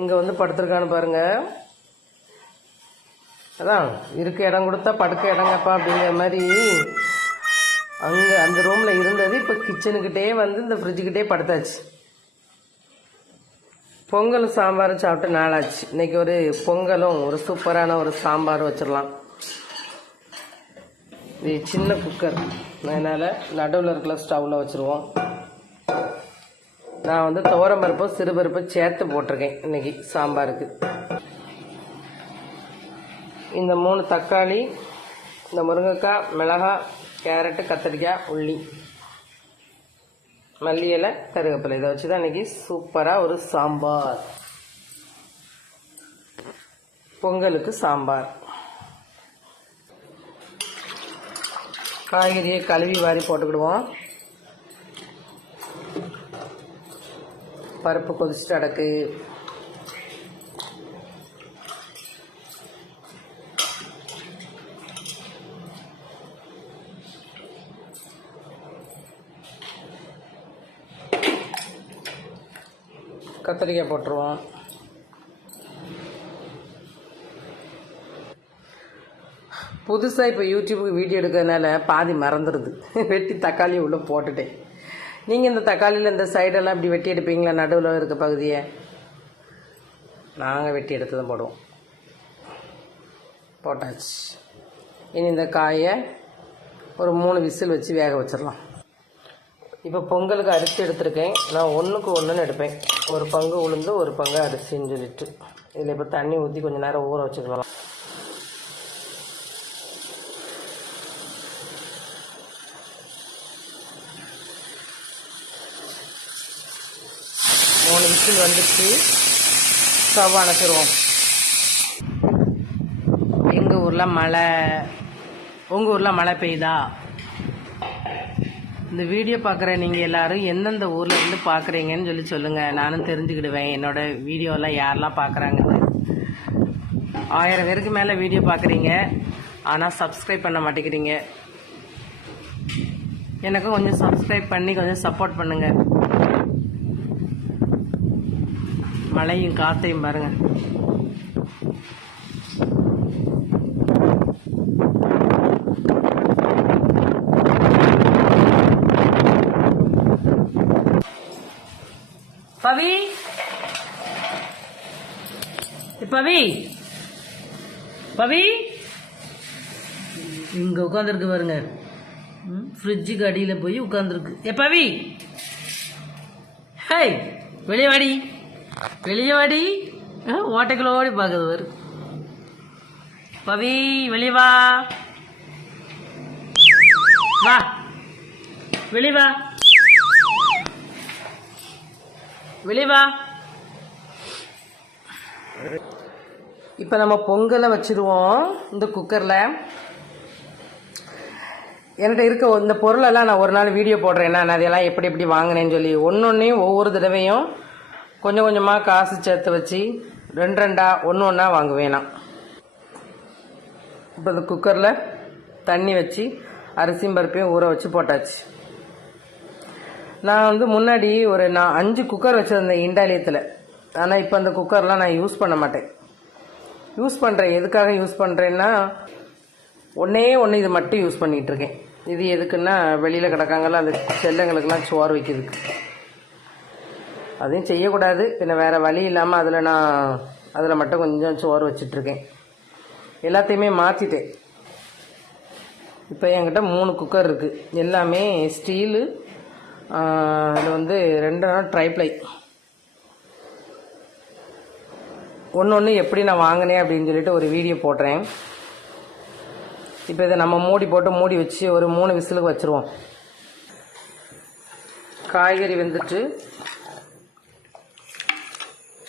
இங்கே வந்து படுத்துருக்கான்னு பாருங்க. அதான் இருக்க இடம் கொடுத்தா படுக்க இடங்கப்பா அப்படிங்கிற மாதிரி அங்கே அந்த ரூமில் இருந்தது. இப்போ கிச்சனுக்கிட்டே வந்து இந்த ஃப்ரிட்ஜுக்கிட்டே படுத்தாச்சு. பொங்கலும் சாம்பாரும் சாப்பிட்டு நாளாச்சு. இன்றைக்கி ஒரு பொங்கலும் ஒரு சூப்பரான ஒரு சாம்பார் வச்சிடலாம். இது சின்ன குக்கர், அதனால் நடுவில் இருக்கிற ஸ்டவ்வில் வச்சுருவோம். நான் வந்து துவரம்பருப்பும் சிறுபருப்பும் சேர்த்து போட்டிருக்கேன் இன்றைக்கி சாம்பாருக்கு. இந்த 3 தக்காளி, இந்த முருங்கைக்காய், மிளகாய், கேரட்டு, கத்திரிக்காய், உள்ளி, மல்லி இலை, கருவேப்பிலை, இதை வச்சு தான் இன்றைக்கி சூப்பராக ஒரு சாம்பார். பொங்கலுக்கு சாம்பார். காய்கறியை கழுவி வாரி போட்டுக்கிடுவோம். பருப்பு கொதிச்சுட்டு அடக்கு. கத்திரிக்காய் போட்டுருவோம். புதுசாக இப்போ யூடியூபுக்கு வீடியோ எடுக்கிறதுனால பாதி மறந்துடுது. வெட்டி தக்காளி உள்ளே போட்டுட்டேன். நீங்கள் இந்த தக்காளியில் இந்த சைடெல்லாம் இப்படி வெட்டி எடுப்பீங்களா, நடுவில் இருக்க பகுதியை? நாங்கள் வெட்டி எடுத்து தான் போடுவோம். போட்டாச்சு. இனி இந்த காயை ஒரு 3 விசில் வச்சு வேக வச்சிடலாம். இப்போ பொங்கலுக்கு அரிசி எடுத்துருக்கேன். நான் 1க்கு 1ன்னு எடுப்பேன். ஒரு பங்கு உளுந்து, ஒரு பங்கு அரிசின்னு சொல்லிட்டு இதில் இப்போ தண்ணி ஊற்றி கொஞ்சம் நேரம் ஊற வச்சுக்கலாம். மூணு விசில் வந்துச்சு. ஸ்டவ் அணைச்சிருவோம். எங்கள் ஊரில் மழை, உங்கள் ஊரில் மழை பெய்யுதா? இந்த வீடியோ பார்க்குற நீங்கள் எல்லோரும் எந்தெந்த ஊரில் இருந்து பார்க்குறீங்கன்னு சொல்லி சொல்லுங்கள். நானும் தெரிஞ்சுக்கிடுவேன் என்னோடய வீடியோலாம் யாரெல்லாம் பார்க்குறாங்கன்னு. 1000 பேருக்கு மேலே வீடியோ பார்க்குறீங்க, ஆனால் சப்ஸ்கிரைப் பண்ண மாட்டேங்கிறீங்க. எனக்கும் கொஞ்சம் சப்ஸ்கிரைப் பண்ணி கொஞ்சம் சப்போர்ட் பண்ணுங்கள். மழையும் காற்றையும் பாருங்கள். பவி, பவி, பவி இங்க உட்காந்துருக்கு பாருங்க. ஃப்ரிட்ஜுக்கு அடியில் போய் உட்காந்துருக்கு. பவி, ஹே வெளியே வாடி, வெளியே வாடி. ஓட்டைக்குள்ள ஓடி பார்க்குது பாரு. பவி வெளியே வா, வா வெளியே வா, வெளியே வா. இப்போ நம்ம பொங்கலை வச்சுருவோம் இந்த குக்கரில். என்கிட்ட இருக்க இந்த பொருளெல்லாம் நான் ஒரு நாள் வீடியோ போடுறேன். நான் அதெல்லாம் எப்படி எப்படி வாங்கினேன்னு சொல்லி ஒவ்வொன்றையும் ஒவ்வொரு தடவையும் கொஞ்சம் கொஞ்சமாக காசு சேர்த்து வச்சு 2 ஒன்று வாங்குவேன் நான். இப்போ இந்த குக்கரில் தண்ணி வச்சு அரிசியும் பருப்பையும் ஊற வச்சு போட்டாச்சு. நான் வந்து முன்னாடி ஒரு 5 குக்கர் வச்சுருந்தேன் இண்டாலியத்தில். ஆனால் இப்போ அந்த குக்கர்லாம் நான் யூஸ் பண்ண மாட்டேன். யூஸ் பண்ணுறேன். எதுக்காக யூஸ் பண்ணுறேன்னா, ஒன்றே ஒன்று இது மட்டும் யூஸ் பண்ணிகிட்ருக்கேன். இது எதுக்குன்னா, வெளியில் கிடக்காங்கல்ல அந்த செல்லங்களுக்கெல்லாம் சோறு வைக்கிறதுக்கு. அதையும் செய்யக்கூடாது, பின்ன வேறு வழி இல்லாமல் அதில் மட்டும் கொஞ்சம் சோறு வச்சிட்ருக்கேன். எல்லாத்தையுமே மாற்றிட்டேன். இப்போ என்கிட்ட 3 குக்கர் இருக்குது. எல்லாமே ஸ்டீலு. அதில் வந்து 2 ட்ரைப்ளை. ஒன்று எப்படி நான் வாங்கினேன் அப்படின்னு சொல்லிட்டு ஒரு வீடியோ போடுறேன். இப்போ இதை நம்ம மூடி வச்சு ஒரு 3 விசிலுக்கு வச்சுருவோம். காய்கறி வெந்துட்டு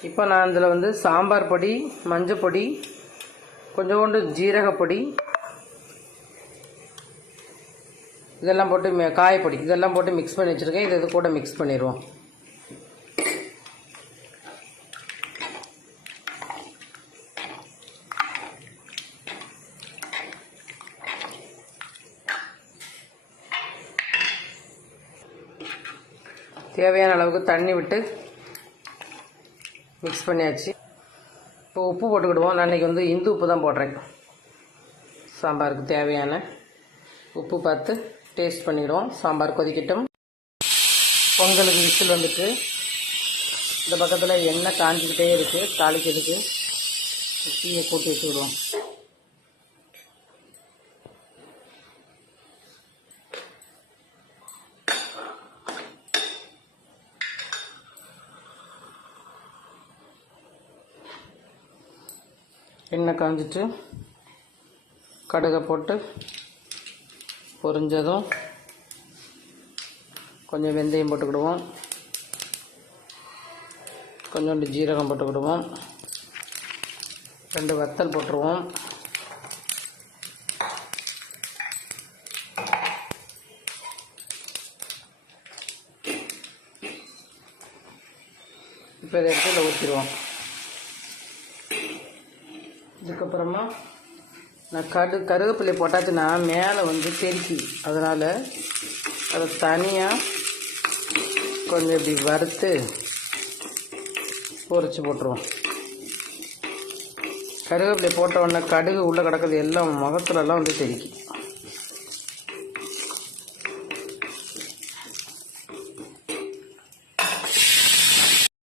இப்போ நான் இதில் வந்து சாம்பார் பொடி, மஞ்சள் பொடி, கொஞ்சோண்டு ஜீரகப்பொடி, இதெல்லாம் போட்டு காயப்பொடி இதெல்லாம் போட்டு மிக்ஸ் பண்ணி வச்சுருக்கேன். இது கூட மிக்ஸ் பண்ணிடுவோம். தேவையான அளவுக்கு தண்ணி விட்டு மிக்ஸ் பண்ணியாச்சு. இப்போ உப்பு போட்டுக்கிடுவோம். நான் இன்றைக்கி வந்து இந்து உப்பு தான் போடுறேன். சாம்பாருக்கு தேவையான உப்பு பார்த்து டேஸ்ட் பண்ணிவிடுவோம். சாம்பார் கொதிக்கட்டும். பொங்கலுக்கு விசில் வந்துட்டு இந்த பக்கத்தில் எண்ணெய் காஞ்சிக்கிட்டே இருக்குது. தாளிக்கிறதுக்கு தீயை கூட்டி வச்சு விடுவோம். எண்ணெய் காஞ்சிட்டு கடுகை போட்டு பொரிஞ்சதும் கொஞ்சம் வெந்தயம் போட்டுக்கிடுவோம். கொஞ்சோண்டு ஜீரகம் போட்டுக்கிடுவோம். 2 வத்தல் போட்டுருவோம். இப்போ இதை எடுத்து இதில் ஊற்றிடுவோம். இதுக்கப்புறமா நான் கருவேப்பிலை போட்டாச்சுன்னா மேலே வந்து தெறிக்குது. அதனால் அதை தனியாக கொஞ்சம் இப்படி வறுத்து பொரிச்சு போட்டுருவோம். கருவேப்பிலை போட்ட உடனே கடுகு உள்ளே கிடக்குது எல்லாம் முகத்துலலாம் வந்து தெறிக்கும்.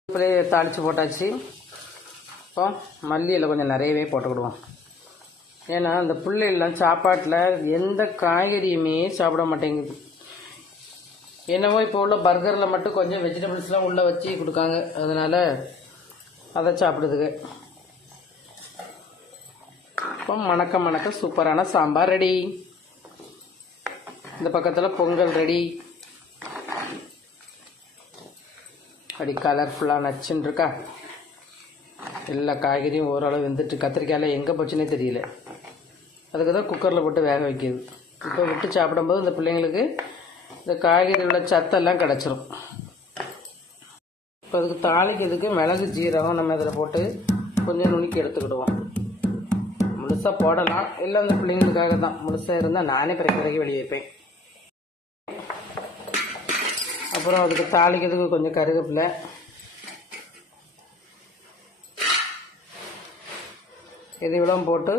கருவேப்பிலையை தாளித்து போட்டாச்சு. இப்போ மல்லியில் கொஞ்சம் நிறையவே போட்டுக்கிடுவோம். ஏன்னா அந்த பிள்ளைகள்லாம் சாப்பாட்டில் எந்த காய்கறியுமே சாப்பிட மாட்டேங்குது. என்னவோ இப்போ உள்ள பர்கரில் மட்டும் கொஞ்சம் வெஜிடபிள்ஸ்லாம் உள்ளே வச்சு கொடுக்காங்க. அதனால் அதை சாப்பிடுதுங்க. இப்போ மணக்க சூப்பரான சாம்பார் ரெடி. இந்த பக்கத்தில் பொங்கல் ரெடி. அப்படி கலர்ஃபுல்லாக நச்சுன்னு இருக்கா. எல்லா காய்கறியும் ஓரளவு வெந்துட்டு கத்திரிக்காயில் எங்கே போச்சுன்னே தெரியல. அதுக்கு தான் குக்கரில் போட்டு வேக வைக்கிது. இப்போ விட்டு சாப்பிடும்போது இந்த பிள்ளைங்களுக்கு இந்த காய்கறி உள்ள சத்தெல்லாம் கிடச்சிரும். இப்போ அதுக்கு தாளிக்கிறதுக்கு மிளகு ஜீரகம் நம்ம இதில் போட்டு கொஞ்சம் நுணுக்கி எடுத்துக்கிடுவோம். முழுசாக போடலாம், இல்லை அந்த பிள்ளைங்களுக்காக தான். முழுசாக இருந்தால் நானே பிறகு வெளியே வைப்பேன். அப்புறம் அதுக்கு தாளிக்கிறதுக்கு கொஞ்சம் கருவேப்பிலை, இது இவ்வளோ போட்டு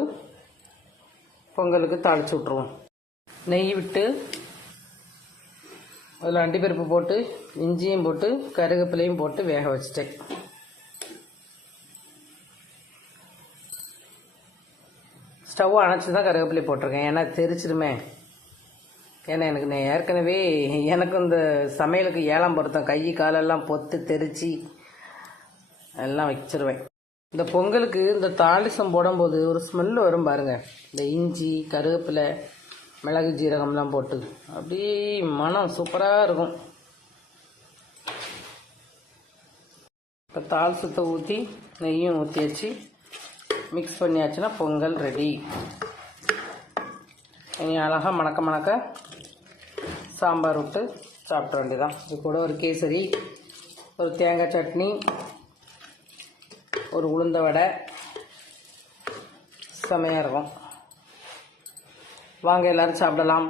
பொங்கலுக்கு தாளித்து விட்ருவோம். நெய் விட்டு அதில் அண்டிப்பருப்பு போட்டு இஞ்சியும் போட்டு கருவேப்பிலையும் போட்டு வேக வச்சிட்டேன். ஸ்டவ் அணைச்சி தான் கருவேப்பிலை போட்டிருக்கேன். ஏன்னா தெரிச்சிடுமே. ஏன்னா எனக்கு ஏற்கனவே இந்த சமையலுக்கு ஏலம் பொருத்தம் கை காலெல்லாம் பொத்து தெரிச்சு எல்லாம் வச்சிருவேன். இந்த பொங்கலுக்கு இந்த தாளிசம் போடும்போது ஒரு ஸ்மெல்லு வரும் பாருங்கள். இந்த இஞ்சி கருவேப்பிலை மிளகு ஜீரகம்லாம் போட்டு அப்படியே மனம் சூப்பராக இருக்கும். இப்போ தாளிசத்தை ஊற்றி நெய்யும் ஊற்றி வச்சு மிக்ஸ் பண்ணியாச்சுன்னா பொங்கல் ரெடி. இனி அழகாக மணக்க சாம்பார் விட்டு சாப்பிட வேண்டியதான். இது கூட ஒரு கேசரி, ஒரு தேங்காய் சட்னி, ஒரு உளுந்த வடை செமையாக இருக்கும். வாங்க எல்லோரும் சாப்பிடலாம்.